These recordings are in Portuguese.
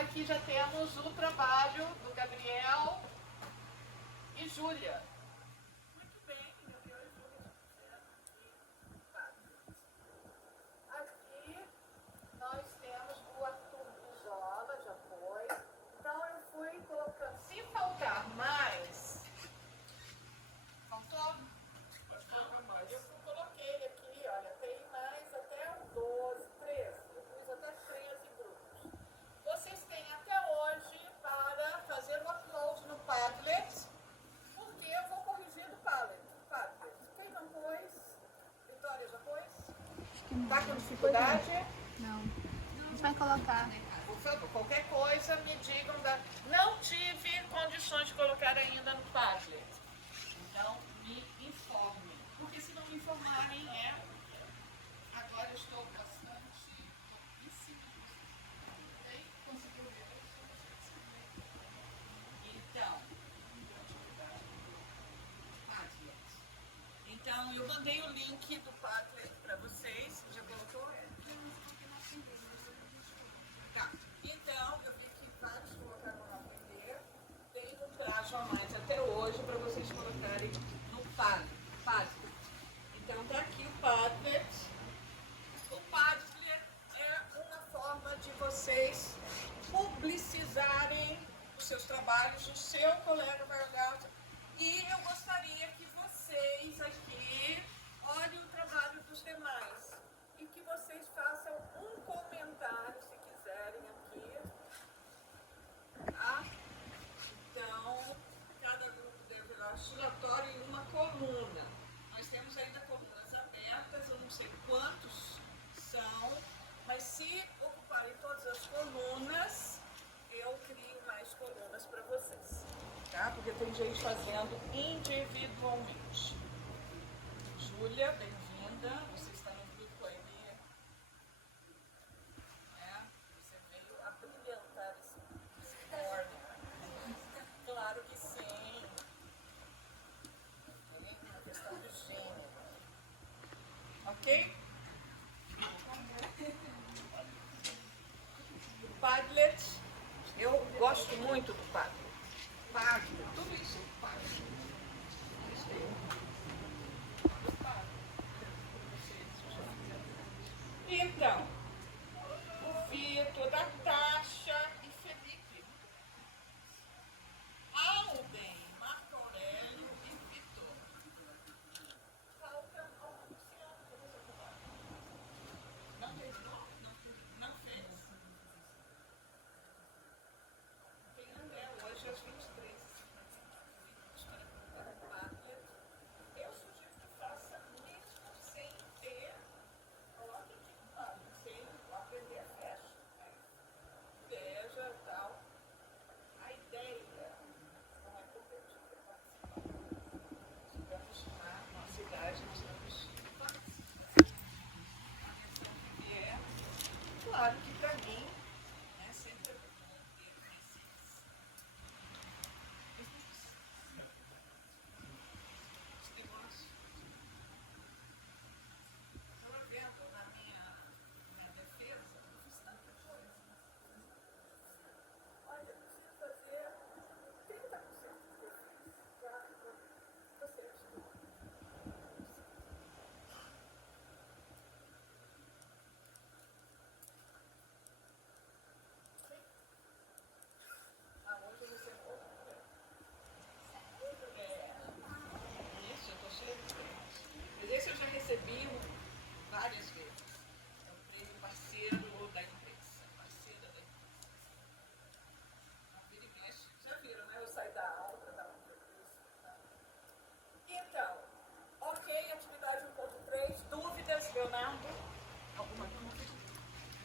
aqui já temos o trabalho do Gabriel e Júlia. Muito bem, Gabriel e Júlia fizeram aqui nós temos o Arthur Bijola, já foi. Então eu fui colocando, se faltar mais, faltou? Eu coloquei aqui, olha, tem mais até 12, 13, eu pus até 13 grupos. Vocês têm até hoje para fazer o upload no Padlet, porque eu vou corrigir do Padlet. Quem não pôs? Vitória já pôs? Está com dificuldade? Não. A gente vai colocar. Por favor, qualquer coisa me digam. Não tive condições de colocar ainda no Padlet. Então, me informem. Porque se não me informarem, agora eu estou bastante pouquíssimo. Conseguiu ver? Então, Padlet. Então, eu mandei o link do Padlet para vocês. Já colocou? Tá. Então, eu vi que vários colocaram lá aprender. Tem um prazo a mais até hoje para vocês colocarem no Padlet. Então, tá aqui o Padlet. O Padlet é uma forma de vocês publicizarem os seus trabalhos, o seu colega Vargas. E eu gostaria que vocês aqui olhem o trabalho dos demais e que vocês façam um comentário, se quiserem, aqui. Tá? Então, cada grupo deve ir oscilatório em uma coluna. Nós temos ainda colunas abertas, eu não sei quantos são, mas se ocuparem todas as colunas, eu crio mais colunas para vocês. Tá? Porque tem gente fazendo individualmente. Júlia, bem-vinda. Você está no grupo aí. Você veio a brilhantar esse corner. Claro que sim. É uma questão de gênero. Ok? Padlet. Eu gosto muito do Padlet. Tudo isso é Padlet. Então, o Vitor, da Tasha e Felipe. Alden, Marco Aurélio e Vitor. Falta o Luciano para você ocupar. Não terminou? Não fez? Tem André hoje às 23. Eu sugiro que faça mesmo sem ter ordem de trabalho, sem aprender a festa. Veja e tal. A ideia não é competir, é participar. Vamos na nossa idade, nós estamos participando. E claro que para mim, sempre é bom ter esse negócio. Estava vendo na minha defesa, eu fiz tanta coisa. Olha, eu preciso fazer 30% de defesa para você estudar. Hoje eu recebo outro. Isso, eu estou cheia de prêmios. Mas esse eu já recebi várias vezes. É um prêmio parceiro da imprensa. Parceira da imprensa. Vira e mexe. Já viram, né? Eu saio da aula para dar uma entrevista. Então, ok, atividade 1.3. Dúvidas, Leonardo? Alguma dúvida?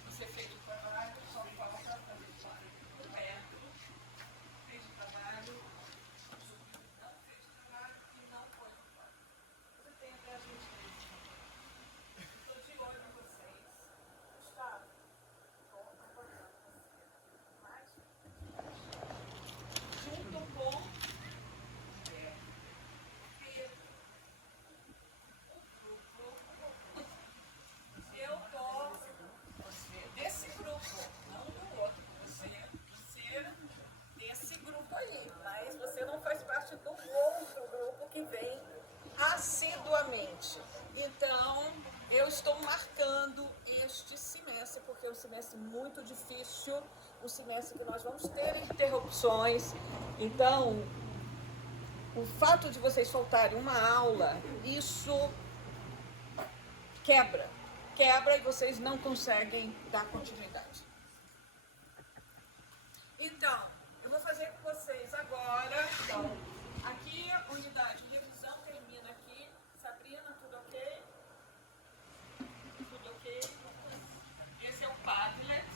Você fez o trabalho, só coloca para fazer o trabalho. Roberto fez o trabalho. Não fez o trabalho e não foi no quadro. Você tem até as 23. Estou de olho Exatamente. Então, eu estou marcando este semestre, porque é um semestre muito difícil, um semestre que nós vamos ter interrupções. Então, o fato de vocês faltarem uma aula, isso quebra e vocês não conseguem dar continuidade. Então, eu vou fazer com vocês agora. Então, aqui a unidade de revisão termina aqui. Sabrina, tudo ok? Tudo ok? Esse é o Padlet.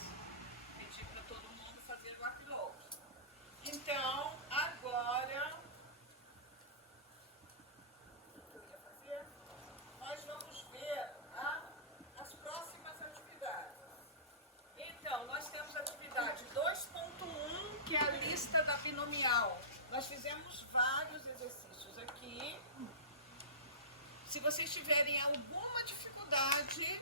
Pedi para todo mundo fazer o upload. Então, agora, o que eu ia fazer? Nós vamos ver as próximas atividades. Então, nós temos a atividade 2.1, que é a lista da binomial. Nós fizemos vários exercícios aqui. Se vocês tiverem alguma dificuldade,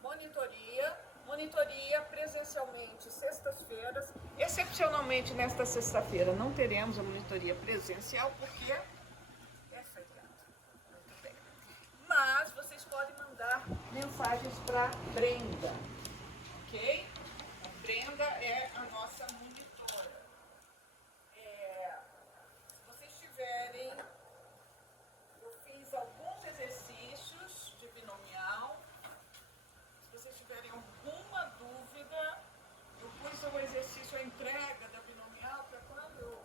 monitoria presencialmente sextas-feiras. Excepcionalmente nesta sexta-feira não teremos a monitoria presencial, porque é feriado. Muito bem. Mas vocês podem mandar mensagens para Brenda, ok? A Brenda é a nossa monitora. Se vocês tiverem, eu fiz alguns exercícios de binomial. Se vocês tiverem alguma dúvida, eu pus o exercício, a entrega da binomial para quando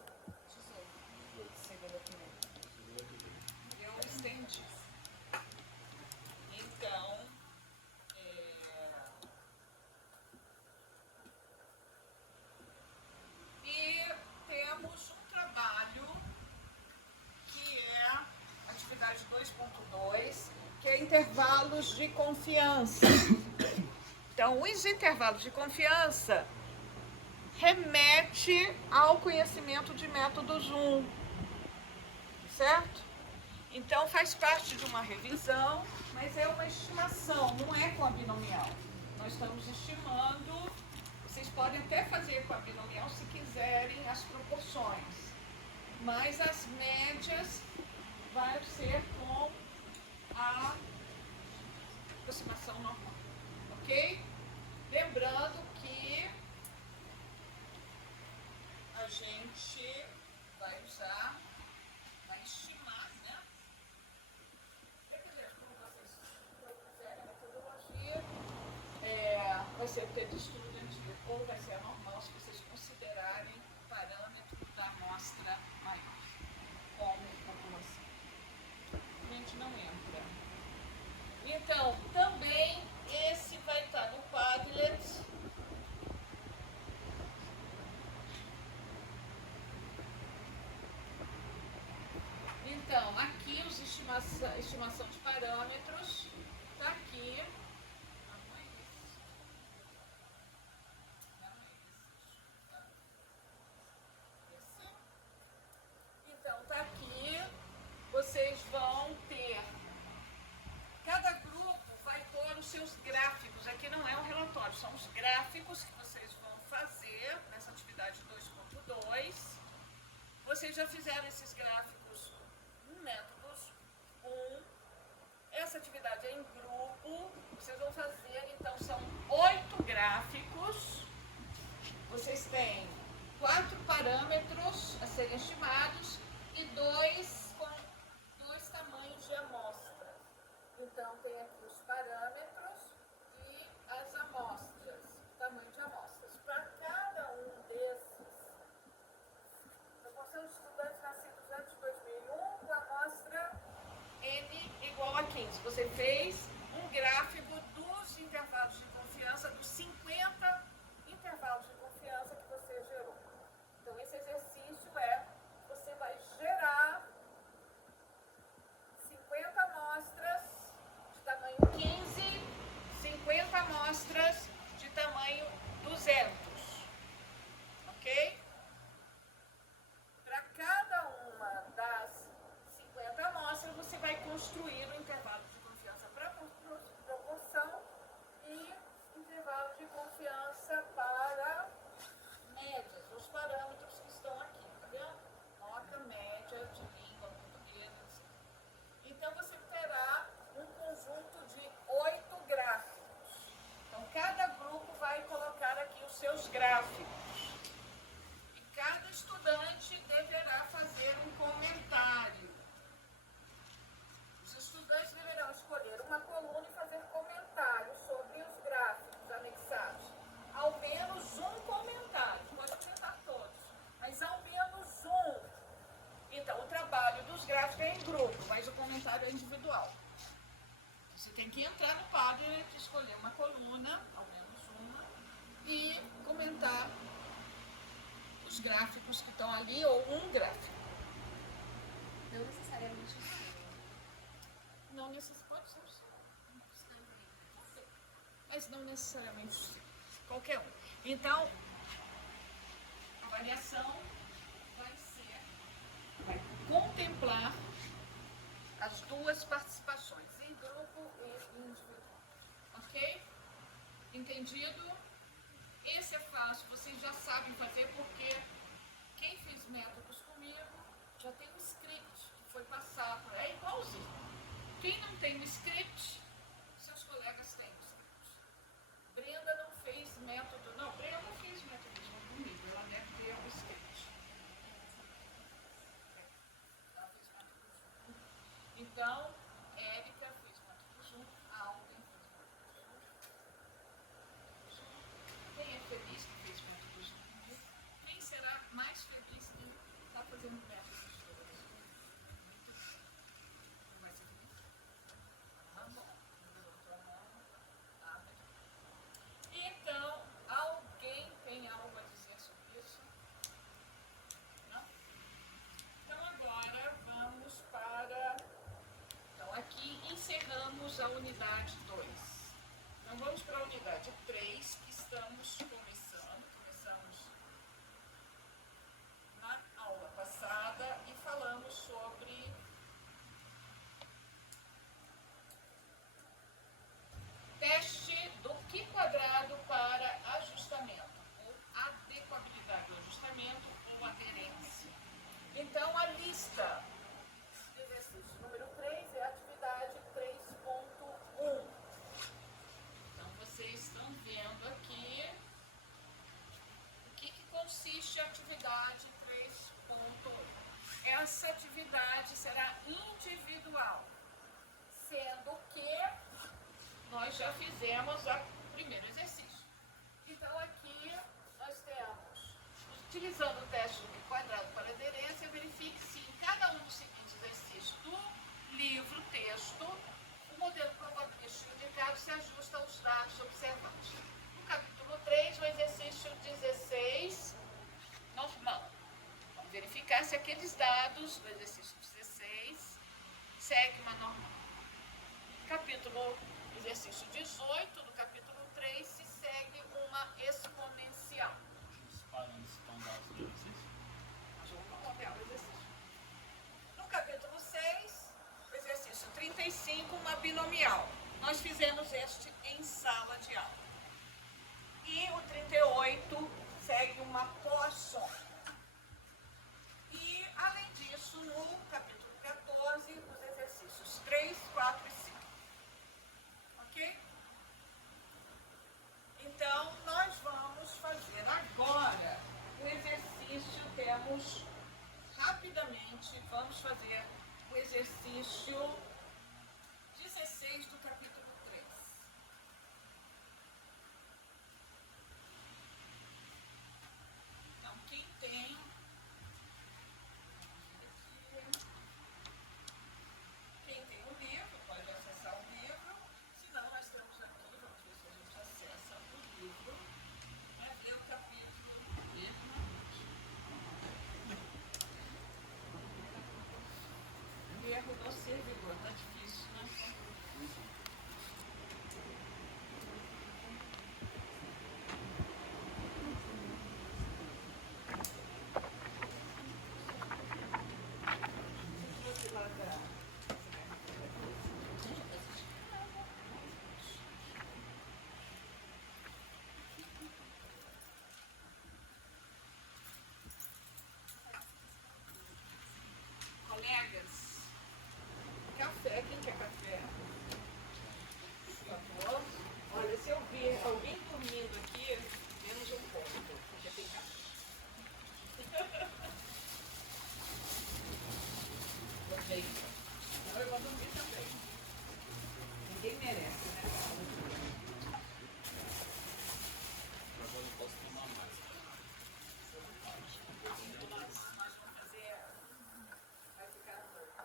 eu estendi. Então, e temos um trabalho que é atividade 2.2, que é intervalos de confiança. Então, os intervalos de confiança remete ao conhecimento de métodos 1, certo? Então, faz parte de uma revisão, mas é uma estimação, não é com a binomial. Nós estamos estimando, vocês podem até fazer com a binomial se quiserem as proporções, mas as médias vai ser com a aproximação normal, ok? Lembrando que a gente vai usar, vai estimar, né? Dependendo de como vocês propuserem a metodologia, vai ser período estudantil ou vai ser a normal, se vocês considerarem o parâmetro da amostra maior como população. A gente não entra. Então, também esse vai estar no Padlet. Então, aqui os estimação de parâmetros, está aqui. Então, está aqui. Vocês vão ter. Cada grupo vai pôr os seus gráficos. Aqui não é um relatório, são os gráficos que vocês vão fazer nessa atividade 2.2. Vocês já fizeram esses gráficos em métodos 1. Essa atividade é em grupo. Vocês vão fazer, então, são 8 gráficos. Vocês têm 4 parâmetros a serem estimados e 2 com 2 tamanhos de amostra. Então, tem aqui os parâmetros e as amostras, o tamanho de amostras. Para cada um desses, proporção de estudantes nascidos antes de 2001, com a amostra N igual a 15. Você fez um gráfico dos intervalos de confiança, dos 50 intervalos de confiança que você gerou. Então, esse exercício você vai gerar 50 amostras de tamanho 15, 50 amostras de tamanho 200, ok? Para cada uma das 50 amostras, você vai construir um intervalo de confiança para proporção e intervalo de confiança para médias, os parâmetros que estão aqui, tá vendo? Nota média de língua portuguesa, comentário é individual. Você tem que entrar no Padlet, escolher uma coluna, ao menos uma, e comentar os gráficos que estão ali, ou um gráfico. Não necessariamente o seu. Não necessariamente, pode ser o seu. Mas não necessariamente o seu. Qualquer um. Então, a avaliação vai contemplar as duas participações, em grupo e individual. Ok? Entendido? Esse é fácil, vocês já sabem fazer, porque quem fez métodos comigo já tem um script que foi passado. É igualzinho. Quem não tem um script, seus colegas têm um script. Brenda não fez método, não, Brenda fez metodismo comigo, ela deve ter um script. Ela fez método junto. Então, Érica fez método junto, Alden fez método junto. Quem é feliz que fez método junto? Quem será mais feliz que está fazendo método junto? Não vai ser feliz? Tá bom. Levantou a mão. Tá, então, alguém tem algo a dizer sobre isso? Não? Então agora vamos para... Então aqui encerramos a unidade 2. Então vamos para a unidade 3, que estamos começando. Começamos na aula passada e falamos sobre teste do Q quadrado para ajustamento, ou adequabilidade do ajustamento, ou aderência. Então, a lista de exercício número 3 é a atividade 3.1. Então, vocês estão vendo aqui o que consiste a atividade 3.1. Essa atividade será individual, sendo que nós já fizemos o primeiro exercício. Então, aqui nós temos, utilizando o teste do Q quadrado para aderência, verifique se em cada um dos seguintes exercícios do livro, texto, o modelo probabilístico indicado se ajusta aos dados observados. No capítulo 3, o exercício 16, normal. Vamos verificar se aqueles dados do exercício 16 seguem uma normal. Capítulo exercício 18, do capítulo 3, se segue uma exponencial. Os parâmetros estão dados no exercício? Nós vamos copiar o exercício. No capítulo 6, exercício 35, uma binomial. Nós fizemos este em sala de aula. E o 38 segue uma poisson. E, além disso, no capítulo 14, os exercícios 3, 4 e 5. Ok? Então, nós vamos fazer agora o exercício, temos rapidamente, vamos fazer o exercício 16 do capítulo 3. Então, quem tem... Quem tem o livro, pode acessar o livro. Se não, nós estamos aqui, vamos ver se a gente acessa o livro. Ler o capítulo. Erro do servidor, tá difícil, né? Colegas, café, quem quer café? Por favor. Olha, se eu ver alguém dormindo aqui, menos um ponto, porque tem café. Ok. Então eu vou dormir também. Ninguém merece, né? Agora eu posso tomar mais. Nós vamos fazer. Vai ficar à noite.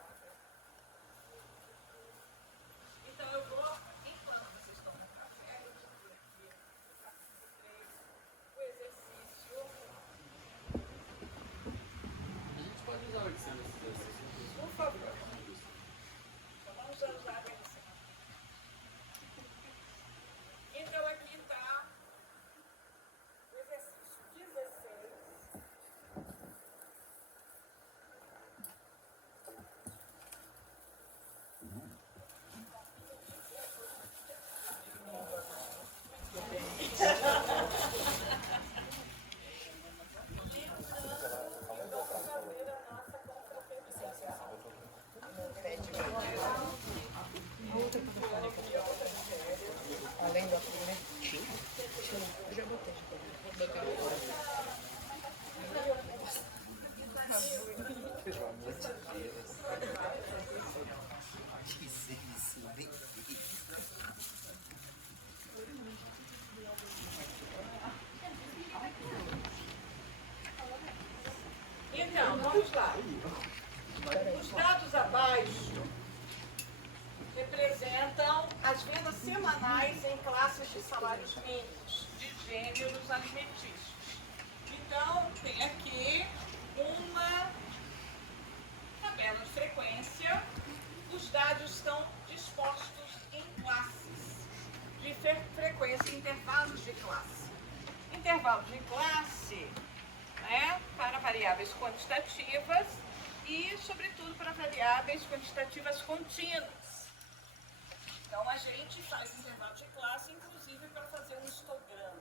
vamos lá. Os dados abaixo representam as vendas semanais em classes de salários mínimos, de gêneros alimentícios. Então, tem aqui uma tabela de frequência. Os dados estão dispostos em classes de frequência, intervalos de classe. Intervalo de classe, né, para variáveis quantitativas e, sobretudo, para variáveis quantitativas contínuas. Então, a gente faz intervalo de classe, inclusive, para fazer um histograma.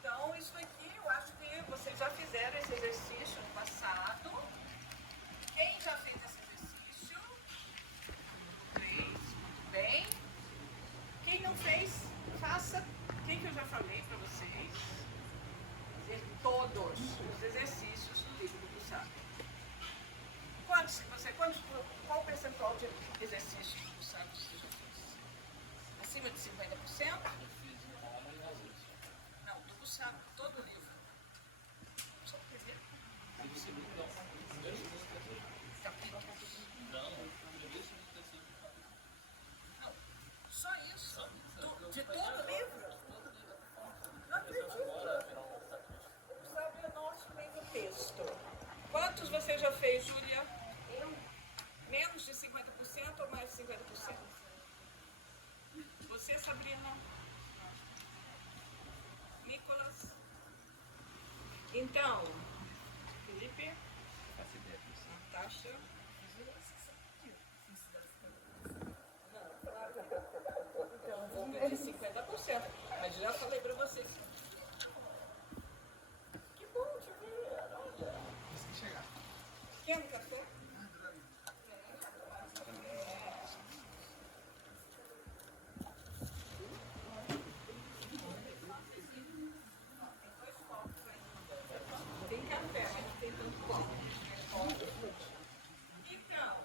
Então, isso aqui, eu acho que vocês já fizeram esse exercício no passado. Quem já fez esse exercício? Fez, muito bem. Quem não fez, faça. O que eu já falei para vocês? Fazer todos os exercícios do livro do Gustavo. Qual o percentual de exercícios do Gustavo você já fez? Acima de 50%? Eu fiz uma e às vezes. Não, do Gustavo, todo o livro. Só quer ver? Aí você me dá um primeiro segundo Capítulo. Não, primeiro segundo terceiro. Não, só isso. De todo o livro? Não acredito. Gustavo é nosso livro texto. Quantos você já fez, Júlia? Menos de 50% ou mais de 50%? Você, Sabrina? Nicolas? Então, Felipe? Natasha? Não, claro. Então, vou pedir 50%. Mas já falei pra vocês. Que bom te ver. Olha. Quer um café? Tem café, mas não tem tanto pão. Então,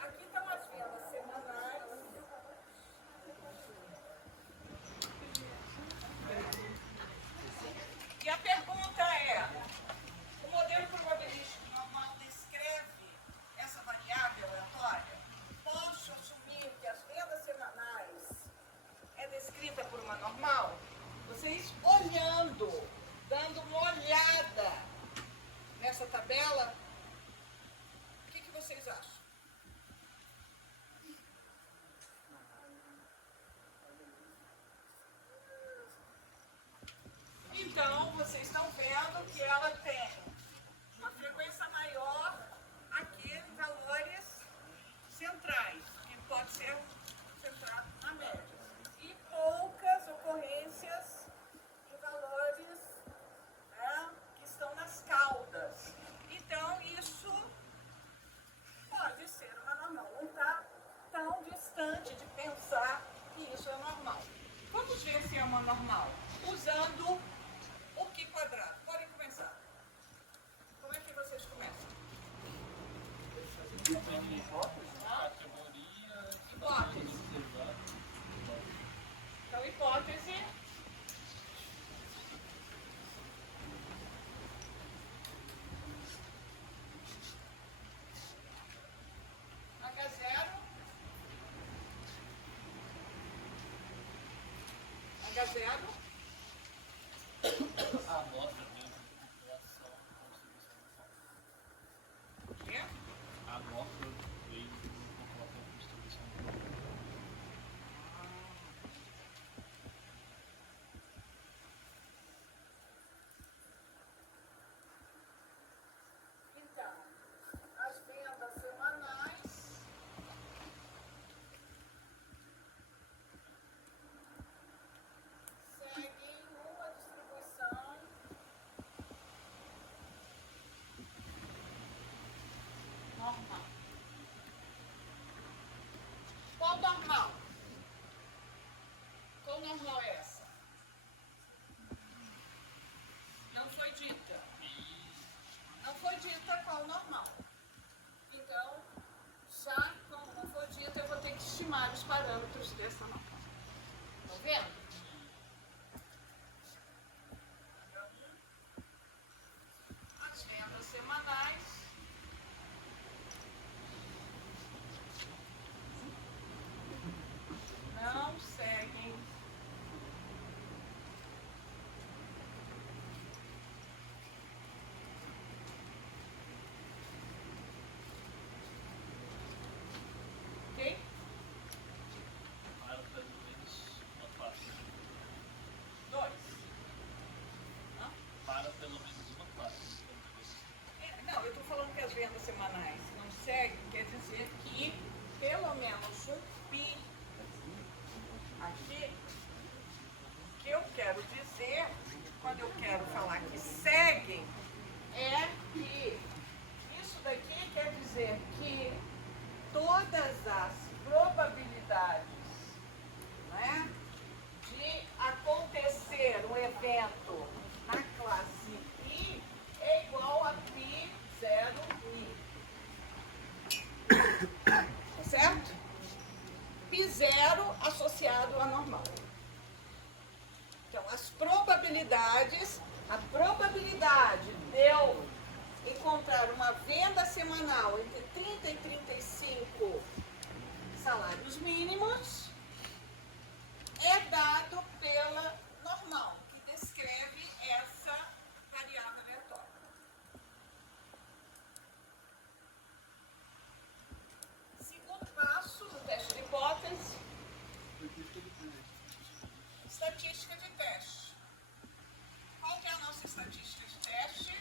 aqui estão as vendas semanais. E a pergunta é: o modelo probabilístico normal descreve essa variável aleatória? Posso assumir que as vendas semanais é descrita por uma normal? Vocês olhando, dando uma olhada nessa tabela, o que vocês acham? Então, vocês estão vendo que ela tem uma frequência maior aqui em valores centrais, que pode ser centrado na média, e poucas ocorrências de valores, né, que estão nas caudas. Então, isso pode ser uma normal. Não está tão distante de pensar que isso é normal. Vamos ver se é uma normal. Usando o que quadrado. Podem começar. Como é que vocês começam? Categoria. Hipótese. Então, hipótese. H0. H0. A amostra veio de população com distribuição uniforme. O quê? A amostra veio de população com distribuição uniforme. Então, as vendas semanais seguem uma distribuição normal. Qual normal? Qual normal é essa? Não foi dita. Não foi dita qual normal. Então, já como não foi dita, eu vou ter que estimar os parâmetros dessa normal. Estão vendo? As vendas semanais todas as probabilidades, né, de acontecer um evento na classe I é igual a π zero I. Tá certo? π zero associado a normal. Então, as probabilidades, a probabilidade de eu encontrar uma venda semanal entre 30 e 35 salários mínimos é dado pela normal, que descreve essa variável aleatória. Segundo passo do teste de hipótese, estatística de teste. Qual que é a nossa estatística de teste?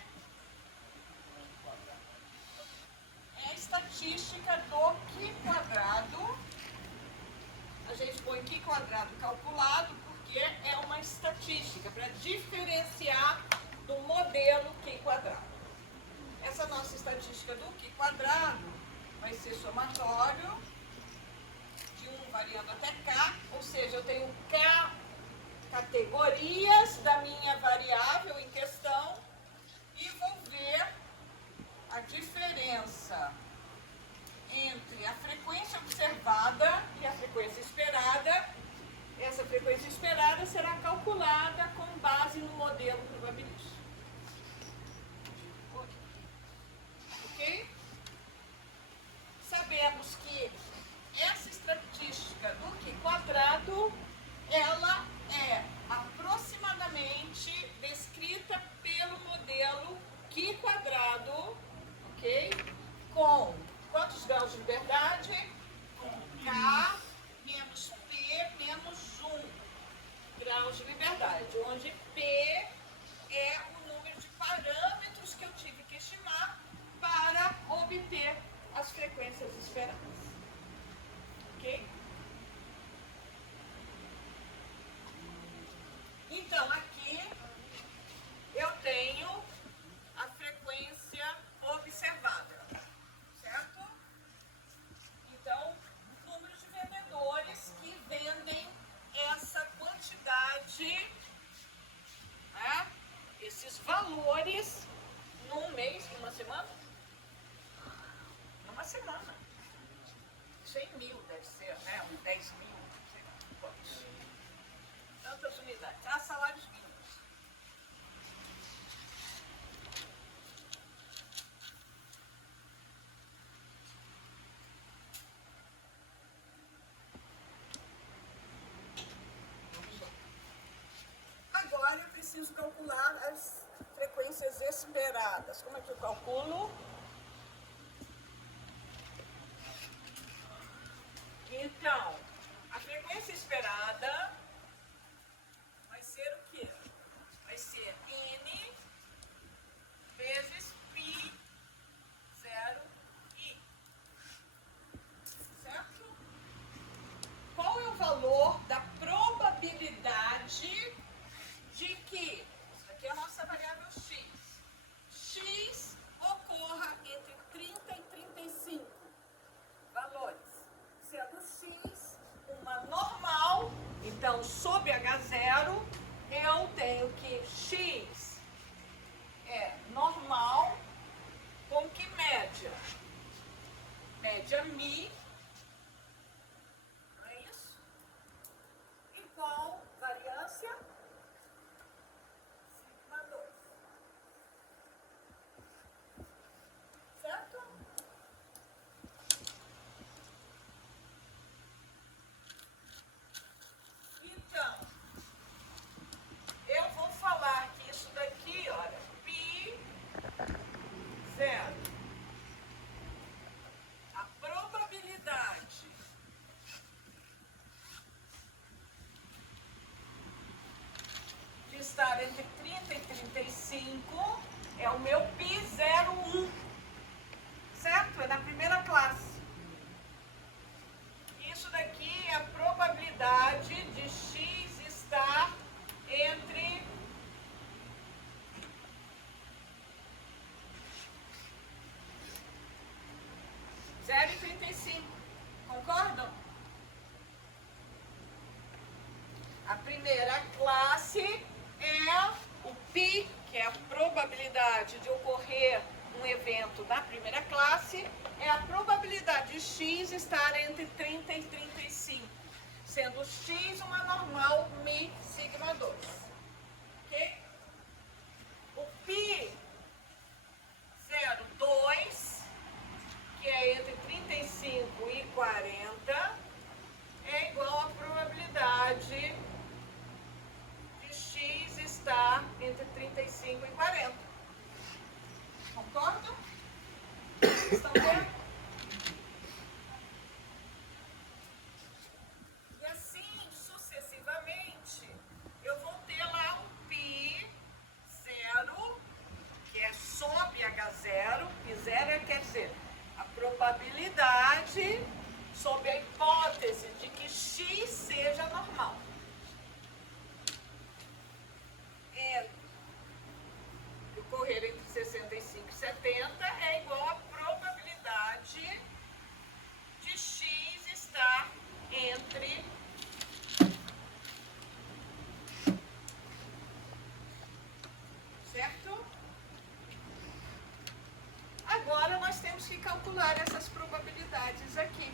É a estatística do Q quadrado. A gente põe Q quadrado calculado porque é uma estatística para diferenciar do modelo Q quadrado. Essa nossa estatística do Q quadrado vai ser somatório de 1 variando até K, ou seja, eu tenho K categorias da minha variável em questão e vou ver a diferença entre a frequência observada e a frequência esperada. Essa frequência esperada será calculada com base no modelo probabilístico. Ok? Sabemos que essa estatística do Q quadrado, ela é aproximadamente descrita pelo modelo Q quadrado, ok? Com quantos graus de liberdade? K menos P menos 1 graus de liberdade, onde P é o número de parâmetros que eu tive que estimar para obter as frequências esperadas. Ok? Então, aqui eu tenho a frequência observada, certo? Então, número de vendedores que vendem essa quantidade, né, esses valores num mês, numa semana? Numa semana. 100 mil deve ser, né? 10 mil, não sei quantos. Tantas unidades. Ah, salários mínimos. Agora eu preciso calcular as frequências esperadas. Como é que eu calculo? Então, a frequência esperada vai ser o quê? Vai ser N vezes π zero I. Certo? Qual é o valor da probabilidade de que, isso aqui é a nossa variável x, x ocorra entre 30 e 35 valores, sendo x uma normal, então sob H0 eu tenho que x é normal com que média? Média mi, não é isso? Igual variância sigma 2. Certo? Então, eu vou falar que isso daqui, olha, π zero. A probabilidade de estar entre 30 e 35 é o meu π01, certo? É da primeira classe. Isso daqui é a probabilidade de x estar entre 0 e 35. primeira classe é o π, que é a probabilidade de ocorrer um evento na primeira classe, é a probabilidade de x estar entre 30 e 35, sendo x uma normal μ sigma 2. Ok? O π 02, que é entre 35 e 40, é igual à probabilidade de x estar entre 35 e 40. Concordam? Estão vendo? E assim sucessivamente, eu vou ter lá um π 0, que é sob H0. Π0 quer dizer a probabilidade sob a hipótese de que x seja normal. Ocorrer entre 65 e 70 é igual à probabilidade de x estar entre certo? Agora nós temos que calcular essas probabilidades aqui.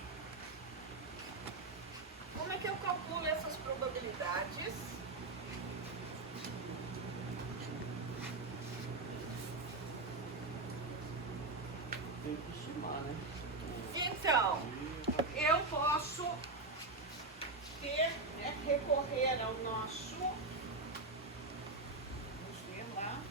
Como é que eu calculo essas probabilidades? Tem que estimar, né? Então, eu posso ter, né, recorrer ao nosso, vamos ver lá,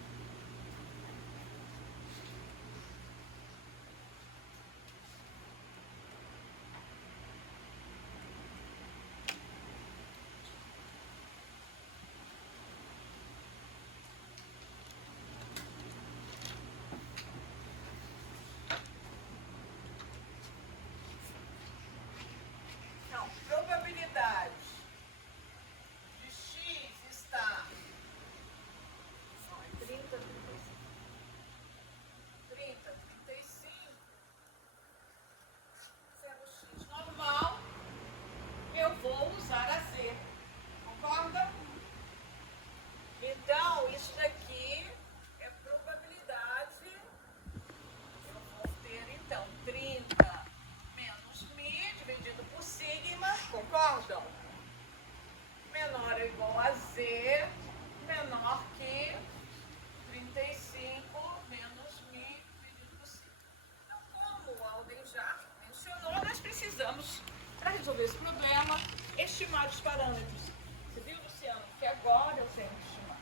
então, probabilidade de x estar, não, é 30, 35, sendo x normal, eu vou usar a z, concorda? Então, isso daqui é probabilidade, eu vou ter então 30 menos μ dividido por sigma, concordam? Menor ou igual a z, menor que 35 menos μ dividido por sigma. Então, como o Alden já mencionou, nós precisamos, para resolver esse problema, estimar os parâmetros. Você viu, Luciano, que agora eu tenho que estimar.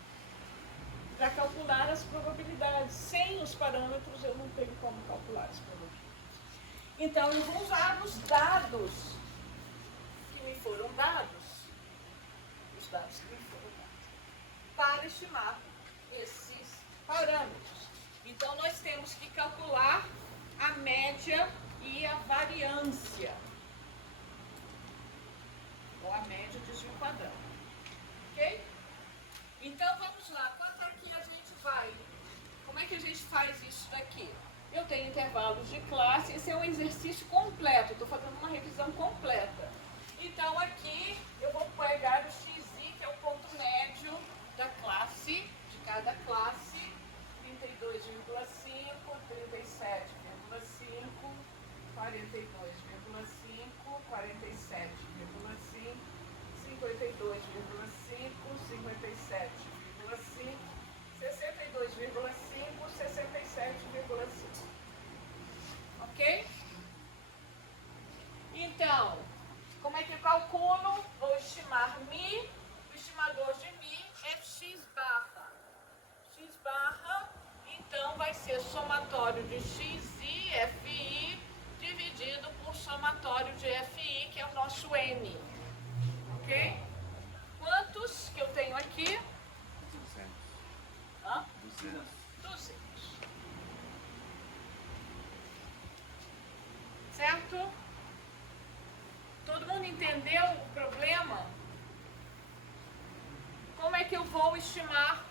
Para calcular as probabilidades. Sem os parâmetros, eu não tenho como calcular as probabilidades. Então, eu vou usar os dados que me foram dados, os dados que me foram dados, para estimar esses parâmetros. Então, nós temos que calcular a média e a variância, ou a média de um padrão. Ok? Então, vamos lá. Quanto é que a gente vai? Como é que a gente faz isso daqui? Eu tenho intervalos de classe. Esse é um exercício completo. Estou fazendo uma revisão completa. Então, aqui, eu vou pegar o xi, que é o ponto médio da classe, de cada classe. 32,5, 37,5, 42,5, 47,5, 52,5, 57,5, 62,5, 67,5. Ok? Então, como é que eu calculo? Vou estimar μ. O estimador de μ é x barra. X barra, então, vai ser somatório de xi, fi, dividido por somatório de fi, que é o nosso n. Ok? Quantos que eu tenho aqui? 200. Hã? 200. 200. Certo? Todo mundo entendeu o problema? Como é que eu vou estimar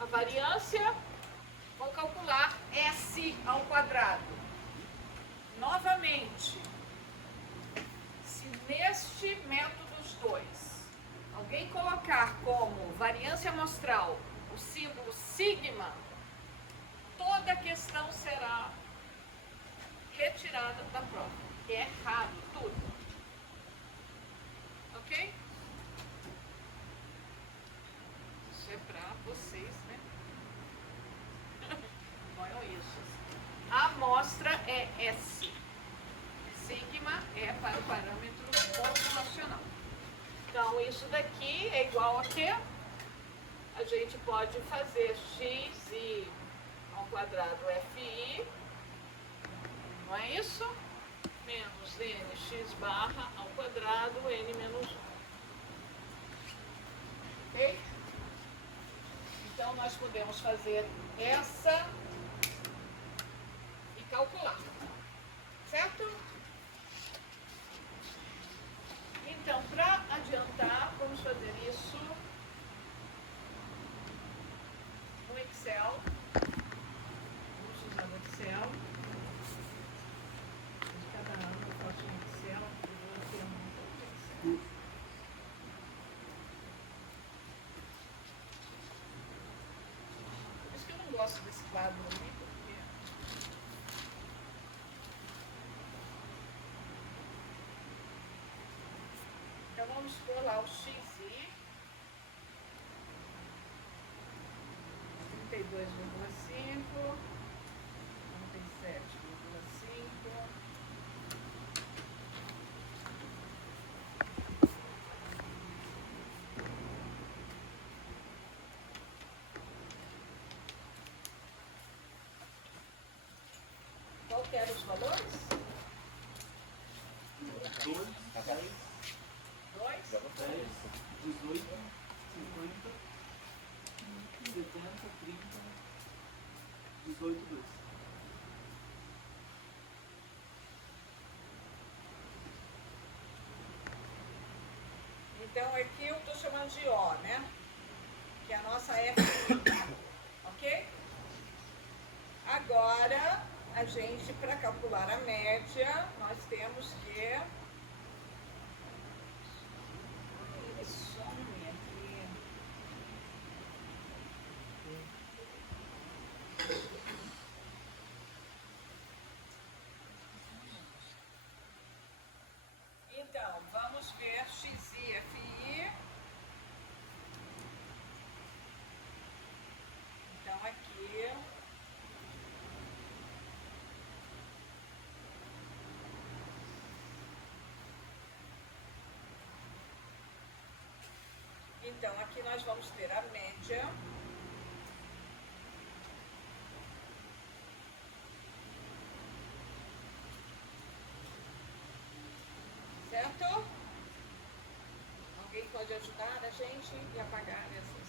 a variância? Vou calcular S ao quadrado. Novamente, se neste método 2 variância amostral, o símbolo sigma, toda a questão será retirada da prova. É errado tudo. Ok? Isso é para vocês, né? Olha isso. A amostra é S. Sigma é para o parâmetro populacional. Então, isso daqui é igual a quê? A gente pode fazer xi ao quadrado fi, não é isso? Menos nx barra ao quadrado n menos 1. Ok? Então, nós podemos fazer essa e calcular. Certo? Então, para adiantar, vamos fazer isso no Excel. Vamos usar o Excel. Cada ano eu faço um Excel, eu vou ter um Excel. Por isso que eu não gosto desse quadro ali, porque... Então, vamos pôr lá o xi, 32,5, 97,5. Qual que eram os valores? 2, 2? 10, 18, 50, 70, 30, 18, 2. Então, aqui eu estou chamando de O, né? Que é a nossa F. Ok? Agora, a gente, para calcular a média, nós temos que... Ele some aqui. Então, vamos ver xi e fi. Então, aqui... Então, aqui nós vamos ter a média. Certo? Alguém pode ajudar a gente e apagar essas?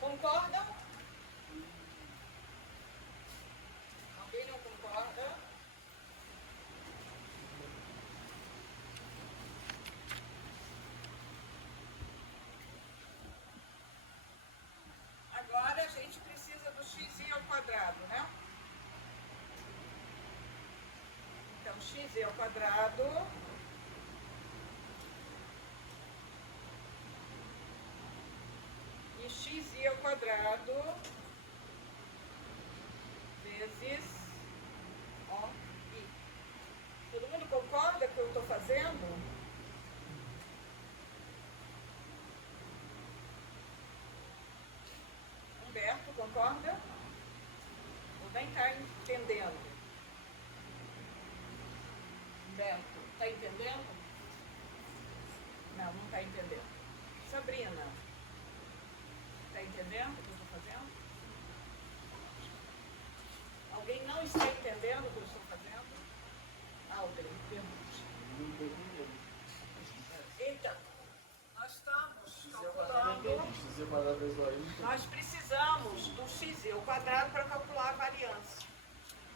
Concordam? Alguém não concorda? Agora a gente precisa do xi ao quadrado, né? Então, xi ao quadrado e xi ao quadrado vezes OI. Todo mundo concorda com o que eu estou fazendo? Humberto, concorda? Ou nem está entendendo? Humberto, está entendendo? Não, não está entendendo. Sabrina, está entendendo o que eu estou fazendo? Alguém não está entendendo o que eu estou fazendo? Aldrin, pergunte. Não estou entendendo. Então, nós estamos calculando... Nós precisamos do xi ao quadrado para calcular a variância.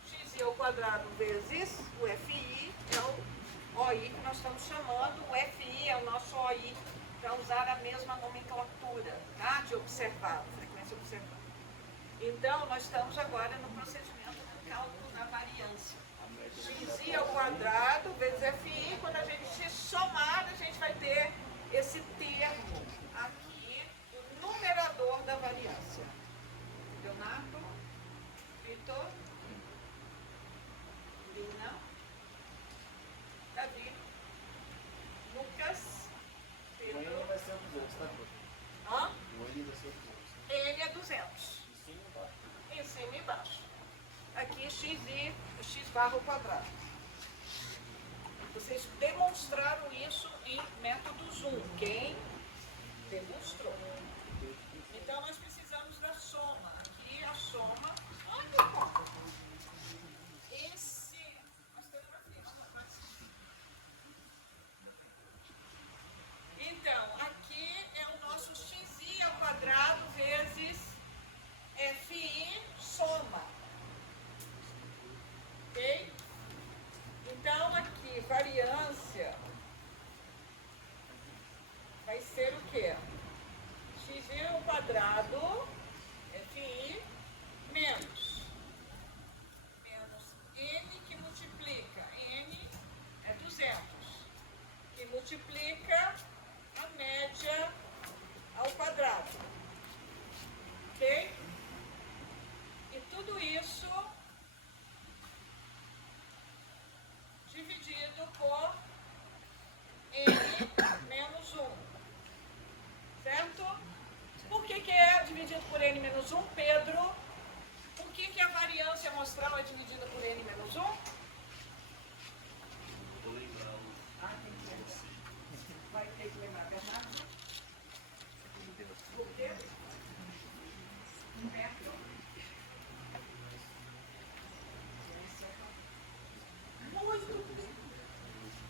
Xi ao quadrado vezes o fi é o OI que nós estamos chamando, o fi é o nosso OI, para usar a mesma nomenclatura, tá? De observar, frequência se observar. Então, nós estamos agora no procedimento do cálculo da variância. Xi ao quadrado vezes FI, quando a gente se somar, a gente vai ter esse termo aqui, o numerador da variância. Leonardo? Vitor? Lina? Davi? Lucas? O N Pedro? vai ser o 200, tá? Hã? O N vai ser o 200. N é 200. Em cima e embaixo. Em cima e embaixo. Aqui xi, x barra ao quadrado. Vocês demonstraram isso em método Zoom. Quem demonstrou. Então nós precisamos da soma. Aqui a soma. Esse. Nós temos uma ficha, pode ser. Então, aqui é o nosso xi ao quadrado vezes fi soma. Ok? Então, aqui, variância vai ser o quê? Xi ao quadrado, fi, menos n que multiplica, n é 200, que multiplica a média ao quadrado. Ok? E tudo isso dividido por n menos 1. Certo? Por que é dividido por n menos 1, Pedro? Por que a variância amostral é dividida por n menos 1? Vou lembrar o. Ah, tem que lembrar. Vai ter que lembrar, Bernardo? Por quê? Humberto? Muito bem.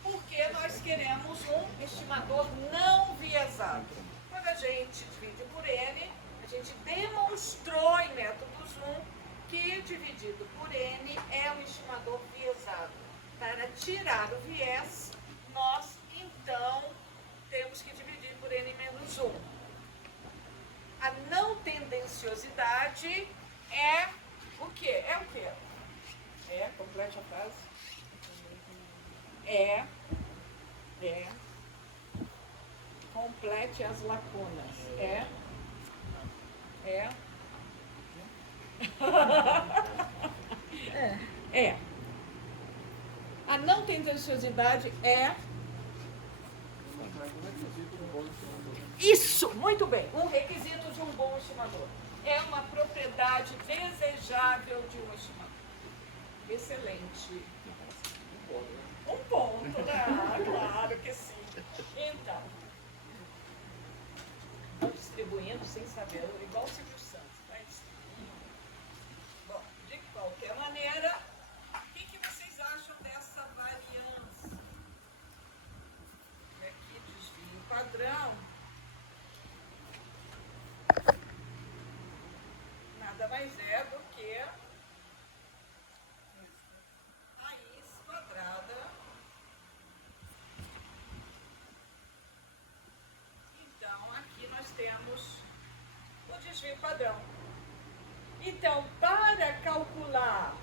Porque nós queremos um estimador não viesado. Quando a gente divide por n, a gente demonstrou em método Zoom que dividido por n é um estimador viesado. Para tirar o viés, nós então temos que dividir por n menos 1. A não tendenciosidade é o quê? É o quê? Complete a frase. Complete as lacunas. A não tendenciosidade é isso, muito bem, um requisito de um bom estimador. É uma propriedade desejável de um estimador. Excelente. Um ponto, né? Claro que sim. Então, vou distribuindo sem saber, igual o Silvio Santos, vai distribuindo. Bom, de qualquer maneira, o que vocês acham dessa variância? Aqui, desvio padrão. Nada mais é do que a raiz quadrada. Então, aqui nós temos o desvio padrão. Então, para calcular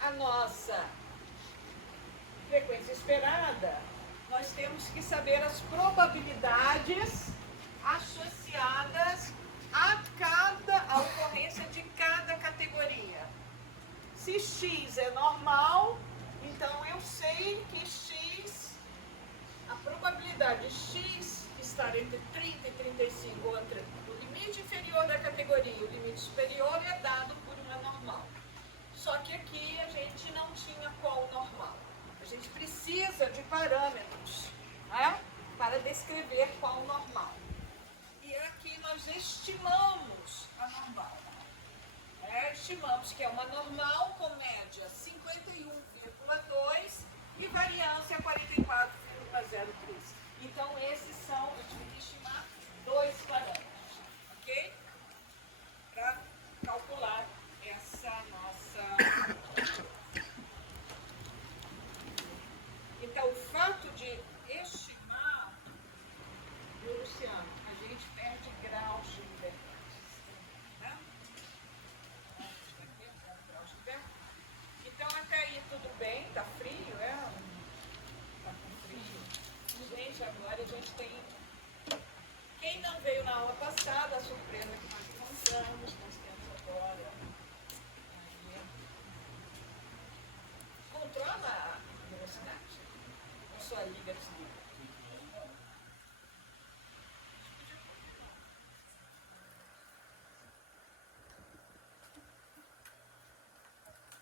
a nossa frequência esperada, nós temos que saber as probabilidades associadas à ocorrência de cada categoria. Se x é normal, então eu sei que x, a probabilidade de x estar entre 30 e 35, ou entre o limite inferior da categoria e o limite superior, é dado por uma normal. Só que aqui a gente não tinha qual normal. A gente precisa de parâmetros, né, para descrever qual normal. E aqui nós estimamos a normal. Estimamos que é uma normal com média 51,2 e variância 44,03. Então, esses são, eu tive que estimar 2 parâmetros, ok? Para calcular essa nossa... Então, o fato de estimar, Luciano, a gente perde graus de liberdade. gente tem. Quem não veio na aula passada, a surpresa que nós encontramos, nós temos agora. Controla a velocidade? Ou sua liga desliga?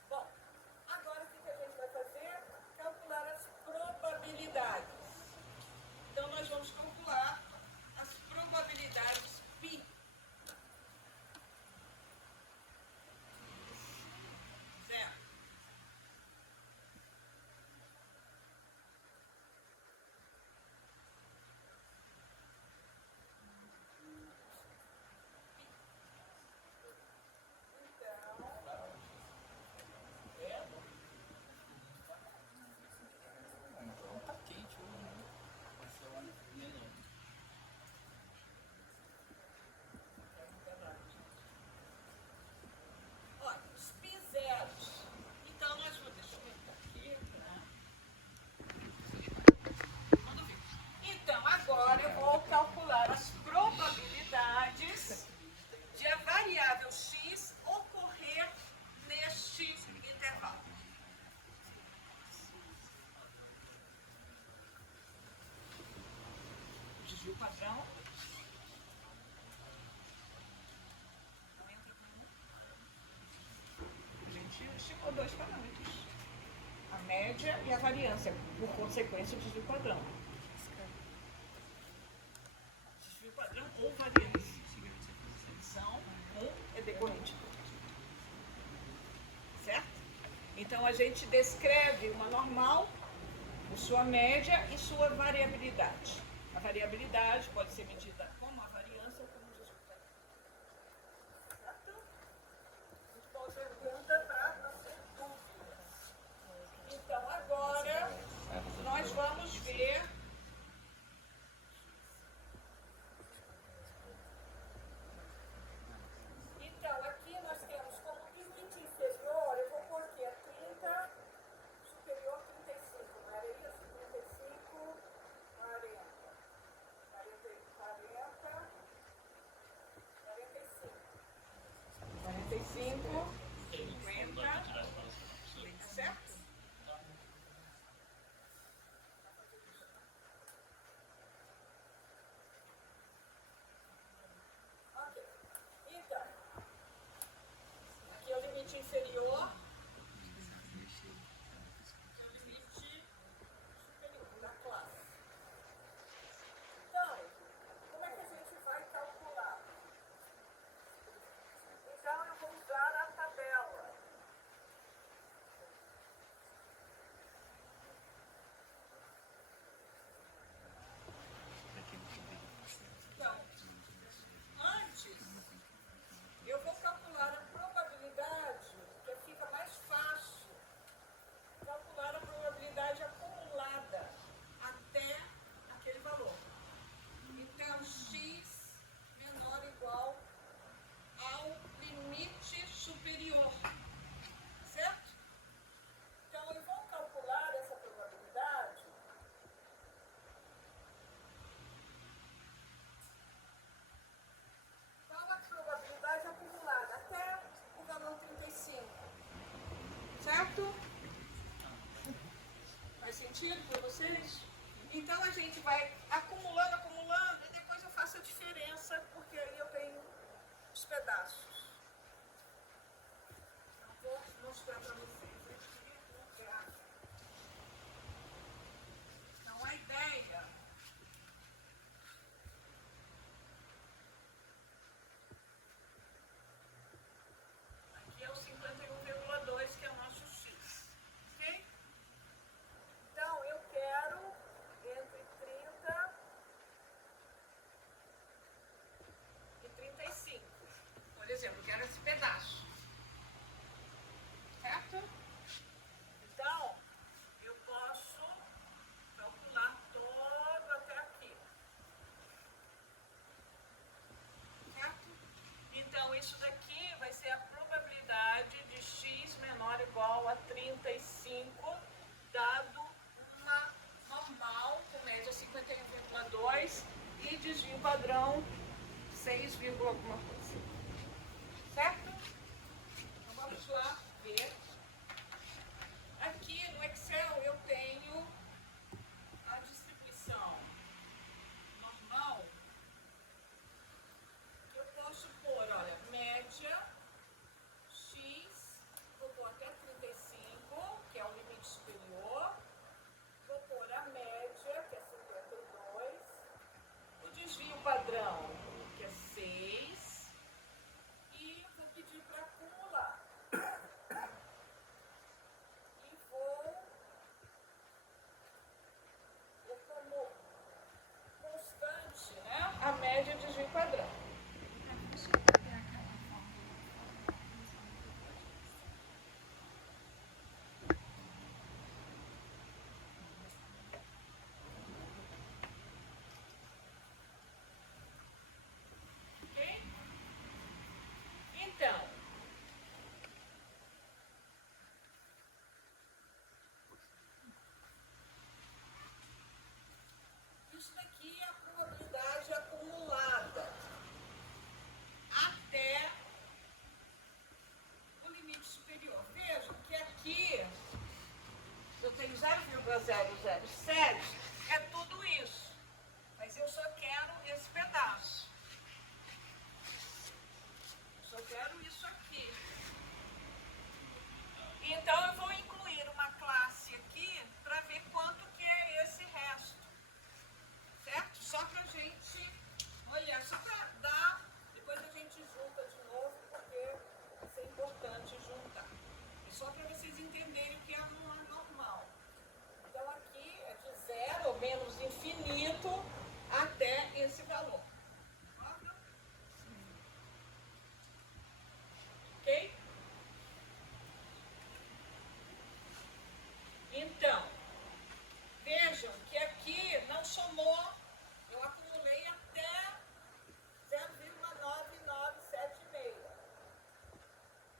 Bom, agora o que a gente vai fazer? Calcular as probabilidades. Então, nós vamos calcular as probabilidades π. Certo? Então tá quente hoje, né? Vai ser uma melhor. Olha, os π0. Então, nós vamos. Deixa eu botar aqui. Vamos ver. Então, agora eu vou calcular as probabilidades de a variável x ocorrer neste intervalo. Desvio padrão. Não entra com a gente esticou dois parâmetros. A média e a variância, por consequência, o desvio padrão. Desvio padrão ou variância. São um é decorrente do outro. Certo? Então a gente descreve uma normal, sua média e sua variabilidade. A variabilidade pode ser medida como a variância ou como o desvio padrão. Certo? Muito boa pergunta, tá? Não tem dúvidas. Então agora nós vamos ver. Então, aqui nós temos como limite inferior, eu vou pôr aqui, é 30, superior 35, não era isso? 35, 40, 45, 50, certo? Ok. Então, aqui é o limite inferior. Aqui é o limite superior da classe. Então, como é que a gente vai calcular? Então, eu vou usar a tabela. Então, antes, eu vou calcular a probabilidade, que fica mais fácil, calcular a probabilidade acumulada até aquele valor. Então, x menor ou igual ao limite superior, certo? Então, eu vou calcular essa probabilidade. Qual a probabilidade acumulada até o valor 35? Certo? Faz sentido para vocês? Então a gente vai acumulando, acumulando, e depois eu faço a diferença, porque aí eu tenho os pedaços. Então vou mostrar para vocês aqui no gráfico. Então a ideia. Aqui é o 51,2, que é o nosso x. Ok? Então, eu quero entre 30 e 35. Por exemplo, eu quero esse pedaço. Certo? Então, eu posso calcular todo até aqui. Certo? Então, isso daqui vai ser a probabilidade de x menor ou igual a 35, dado uma normal com média 51,2 32 e desvio padrão 6, alguma coisa. Certo? Então vamos lá ver. Aqui no Excel eu tenho a distribuição normal. Eu posso pôr, olha, média, X, vou pôr até 35, que é o limite superior. Vou pôr a média, que é 52. O desvio padrão, que é 6. E vou pedir para acumular. E vou como constante, né? A média de desvio padrão. Deixa eu ver aquela fórmula. Ok? Então, isso daqui é a probabilidade acumulada até o limite superior. Vejam que aqui eu tenho 0,007, é tudo isso. Mas eu só quero esse pedaço. Eu só quero isso aqui. Então eu vou incluir uma classe aqui para ver quanto que é esse resto. Certo? Só pra gente olhar, só para dar, depois a gente junta de novo, porque isso é importante juntar. É só para vocês entenderem o que é uma normal. Então aqui é de 0 ou menos infinito até esse valor. Concorda? Ok? Então, vejam que aqui não somou, eu acumulei até 0,9976.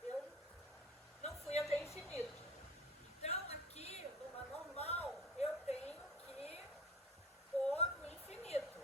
Eu não fui até infinito. Então, aqui, numa normal, eu tenho que pôr no infinito.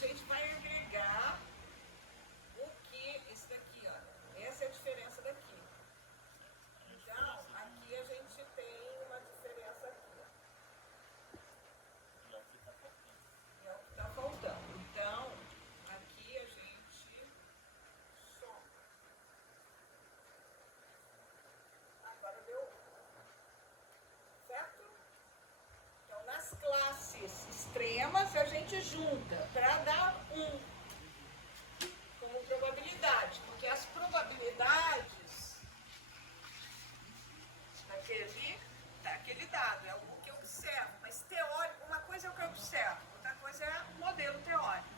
gente vai agregar o que, esse daqui, olha, essa é a diferença daqui. Então, aqui a gente tem uma diferença aqui, ó. E é o que está faltando. E é o que está faltando. Então, aqui a gente soma. Agora deu 1, certo? Então, nas classes extremas, a gente junta para dar 1 como probabilidade, porque as probabilidades daquele dado é o que eu observo, mas teórico, uma coisa é o que eu observo, outra coisa é o modelo teórico.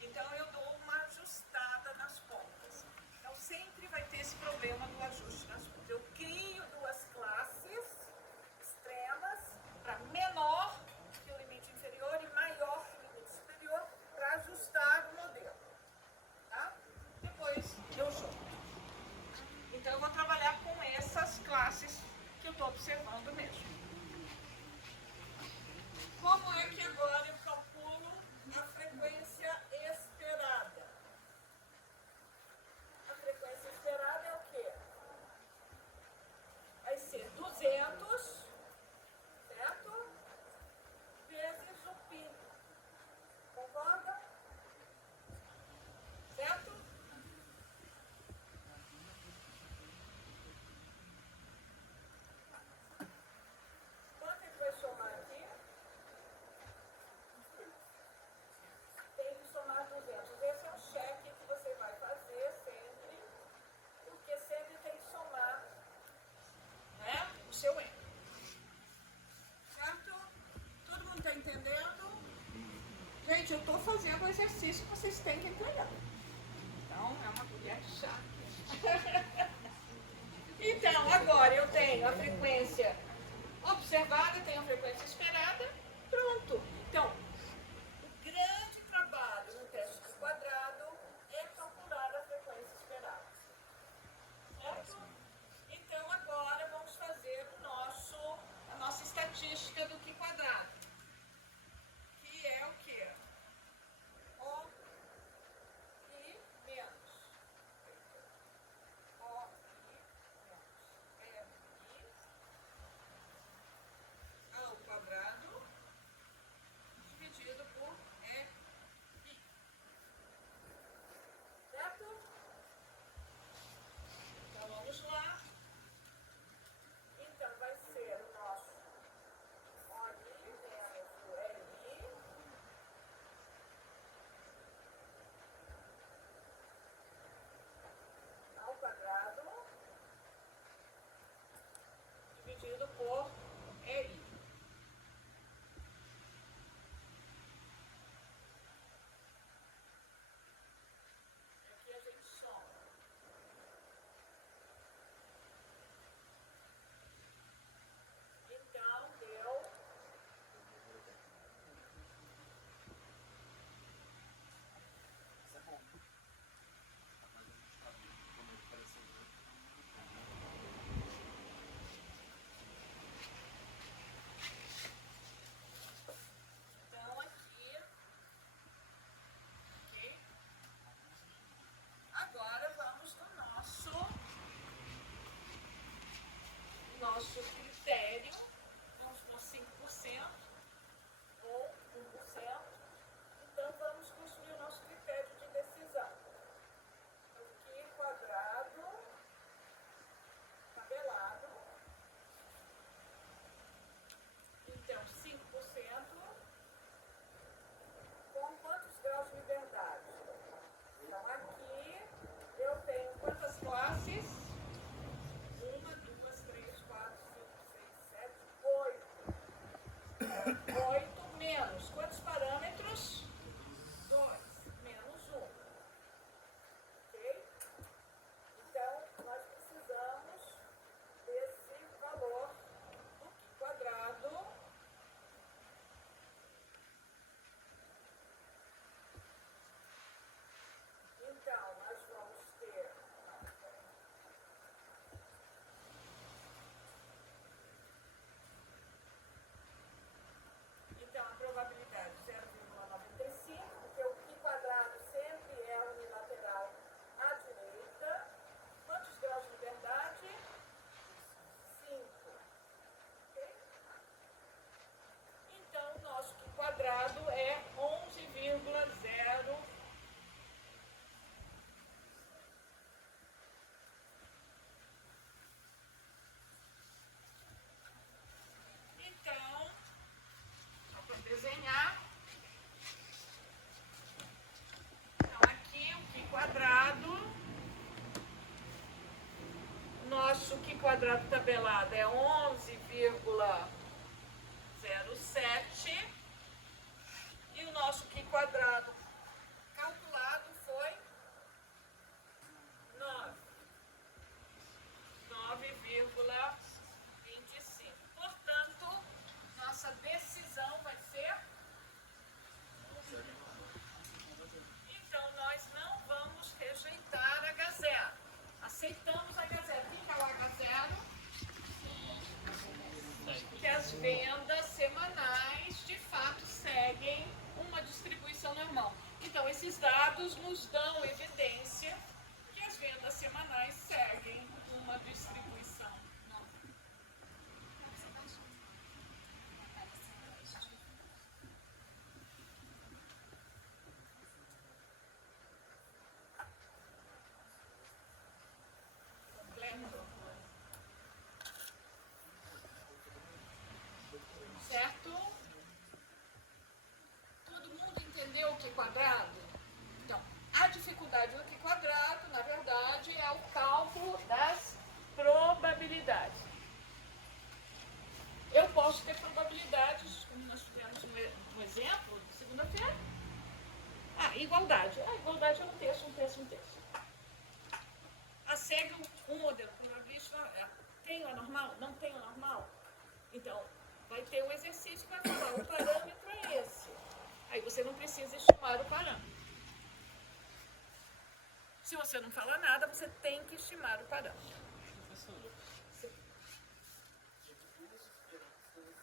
Então, eu dou uma ajustada nas pontas. Então, sempre vai ter esse problema do ajuste nas pontas. Eu crio 2 classes extremas para menor que o limite inferior e maior que o limite superior para ajustar o modelo. Tá? Depois eu junto. Então, eu vou trabalhar com essas classes que eu estou observando mesmo. Como é que agora eu calculo a frequência esperada? A frequência esperada é o quê? Vai ser 200, certo? Vezes o π. Concorda? Certo? Quanto é que vai somar aqui? Tem que somar 200. Esse é o cheque que você vai fazer sempre, porque sempre tem que somar, né, o seu N. Certo? Todo mundo está entendendo? Gente, eu estou fazendo o exercício que vocês têm que entender. Então, é uma colher de chá. Então, agora eu tenho a frequência observada, tenho a frequência esperada, pronto. Então, o grande trabalho no teste de quadrado é calcular a frequência esperada. Certo? Então, agora vamos fazer a nossa estatística do Q quadrado. Que é o quê? O I menos. O I menos MI ao quadrado dividido por EI. Certo? Então vamos lá. Então vai ser o nosso OI menos o LI ao quadrado dividido por EI. Aqui a gente soma. Então deu 5% ou 1%. Então, vamos construir o nosso critério de decisão. Então, Q quadrado tabelado. Então, 5% com quantos graus de liberdade? Então, aqui eu tenho quantas classes? 1, 2, 3, 4, 5, nosso Q quadrado tabelado é 11,07 e o nosso Q quadrado calculado foi 9,25. Portanto, nossa decisão vai ser... Então, nós não vamos rejeitar H0. Aceitamos H0. O que é o H0? Que as vendas semanais, de fato, seguem uma distribuição normal. Então, esses dados nos dão evidência que as vendas semanais seguem uma distribuição normal. Certo? Todo mundo entendeu o Q quadrado? Então, a dificuldade do Q quadrado, na verdade, é o cálculo das probabilidades. Eu posso ter probabilidades, como nós tivemos um exemplo de segunda-feira. Igualdade. Igualdade é um terço, um terço, um terço. Segue um modelo probabilístico. Tem o anormal? Não tem o anormal? Então, vai ter um exercício que vai falar, o parâmetro é esse. Aí você não precisa estimar o parâmetro. Se você não fala nada, você tem que estimar o parâmetro. Professora, Sim. tive duas esperanças enormes.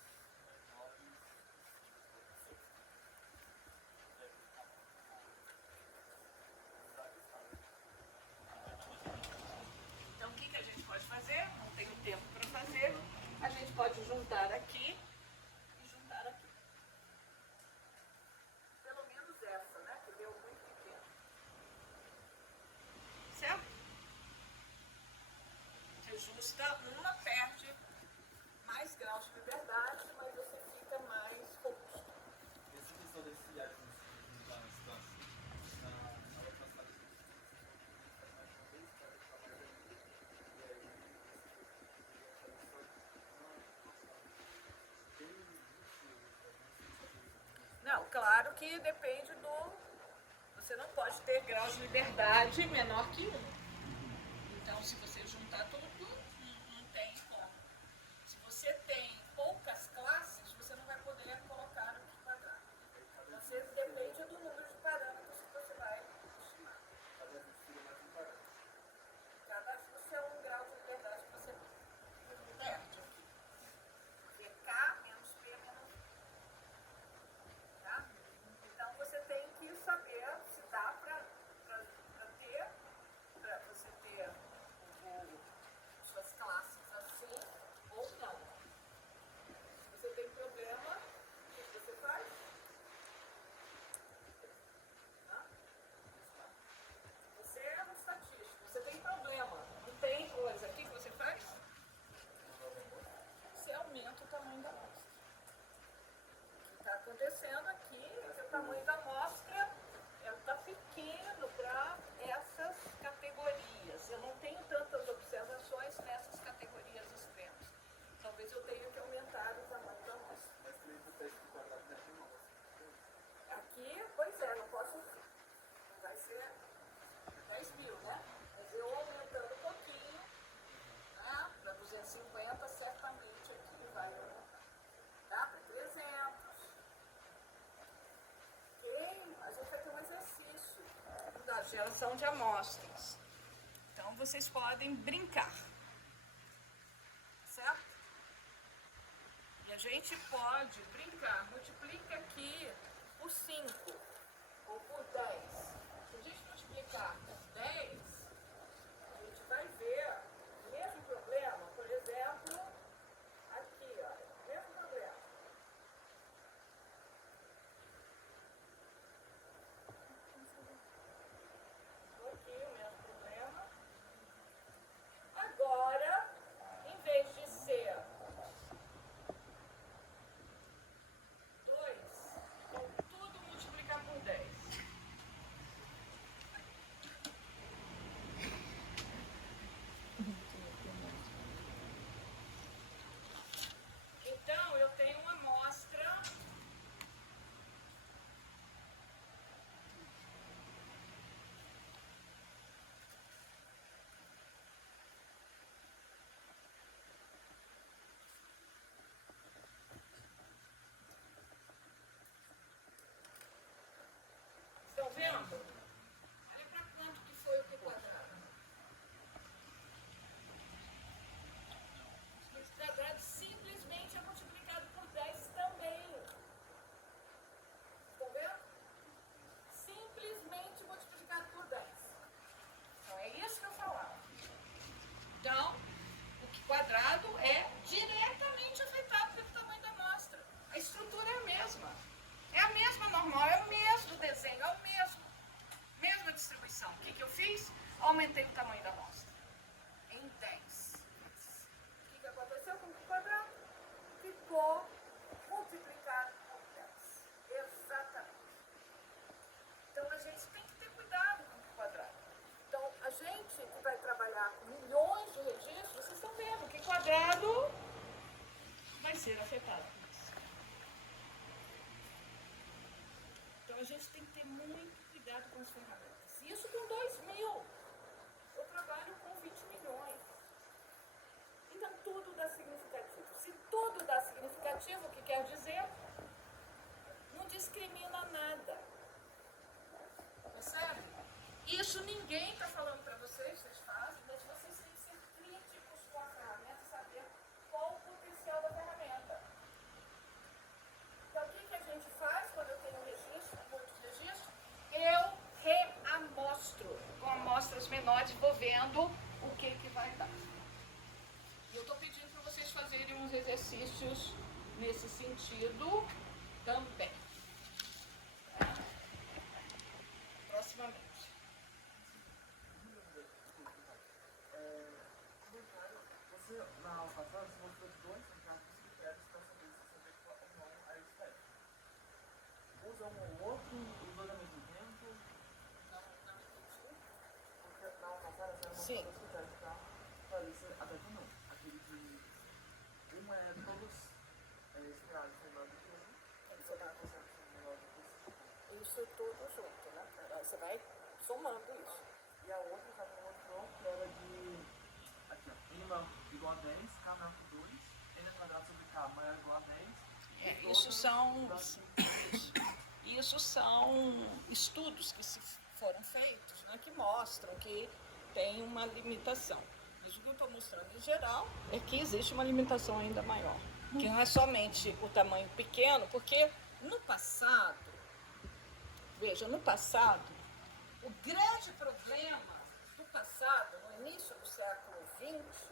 Então, o que a gente pode fazer? Não tenho tempo para fazer. A gente pode juntar aqui e juntar aqui. Pelo menos essa, né? Que deu muito pequeno. Certo? Você justa uma, perde mais graus de liberdade, mas você fica mais robusto. Essa questão desse átomo da instância, na outra sala de mais uma vez, para deixar mais ainda, e aí, Não, claro que depende do... Você não pode ter graus de liberdade menor que 1. Então, se você juntar tudo, não tem como. Se você tem poucas classes, você não vai poder colocar o Q quadrado. Você depende do número de parâmetros que você vai estimar. cada vez tira mais um parâmetro. Cada ajuste é um grau de liberdade que você perde. VK menos P menos V. Tá? Então você tem que saber se dá para você ter suas classes assim ou não. Se você tem problema, o que você faz? Hã? Você é um estatístico, você tem problema, não tem coisa. O que você faz? Você aumenta o tamanho da amostra. O que está acontecendo aqui é que o tamanho da amostra está pequeno para essas categorias. Eu não tenho tantas observações nessas categorias extremas. Talvez eu tenha que aumentar o tamanho da amostra. Mas também para o teste de quadrado da irmão. Aqui, pois é, não posso... Vai ser 10.000, né? Mas eu aumentando um pouquinho, né? Para 250, certamente aqui vai aumentar. Tá? Para 300. Ok? A gente vai ter um exercício da geração de amostras. Então, vocês podem brincar. Certo? E a gente pode brincar. Multiplica aqui por 5 ou por 10. Se a gente multiplicar por 10, a gente vai ver o mesmo problema. Por exemplo, aqui, olha, o mesmo problema. Aqui, o mesmo problema. Agora, em vez de ser 2, vou tudo multiplicar por 10. vendo? Olha para quanto que foi o Q quadrado. Esse quadrado simplesmente é multiplicado por 10 também. Estão vendo? Simplesmente multiplicado por 10. Então é isso que eu falava. Então, o Q quadrado é diretamente afetado pelo tamanho da amostra. A estrutura é a mesma. É a mesma normal, é o mesmo desenho, é o mesma distribuição. O que eu fiz? Aumentei o tamanho da amostra em 10. O que aconteceu com o Q quadrado? Ficou multiplicado por 10. Exatamente. Então a gente tem que ter cuidado com o Q quadrado. Então a gente que vai trabalhar com milhões de registros, vocês estão vendo, o Q quadrado vai ser afetado. Então a gente tem que ter muito cuidado com as ferramentas. Isso com 2.000. Eu trabalho com 20 milhões. Então tudo dá significativo. Se tudo dá significativo, o que quer dizer? Não discrimina nada. Percebe? Isso ninguém está falando para vocês, vocês fazem, mas vocês têm que ser críticos com a ferramenta e saber qual o potencial da ferramenta. Então, o que a gente faz quando eu tenho registro, muitos registros? Eu reamostro com amostras menores, vou vendo o que vai dar. E eu estou pedindo para vocês fazerem uns exercícios nesse sentido também. Proximamente. Você, na aula passada, você mostrou dois centavos critérios para saber se você adequa ou não a estética. Usa um ou outro, os dois ao mesmo tempo? Não entendi. Porque na aula passada você mostrou dois critérios para ver se adequa ou não. Aquele de um é todos esperados menor do que um, e só está pensando menor do que esse. Isso tudo junto, né? Você vai somando isso. E a outra já me mostrou que era de aqui, ó, n maior igual a 10, k maior que 2, n quadrado sobre k maior igual a 10. Isso são estudos que foram feitos, né, que mostram que tem uma limitação. Mas o que eu estou mostrando em geral é que existe uma limitação ainda maior. Que não é somente o tamanho pequeno, porque no passado, veja, no passado, o grande problema do passado, no início do século XX,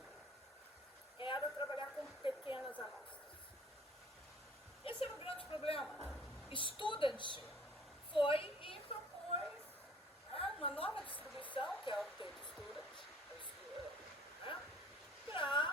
era trabalhar com pequenas amostras. Esse era o grande problema. Estuda-se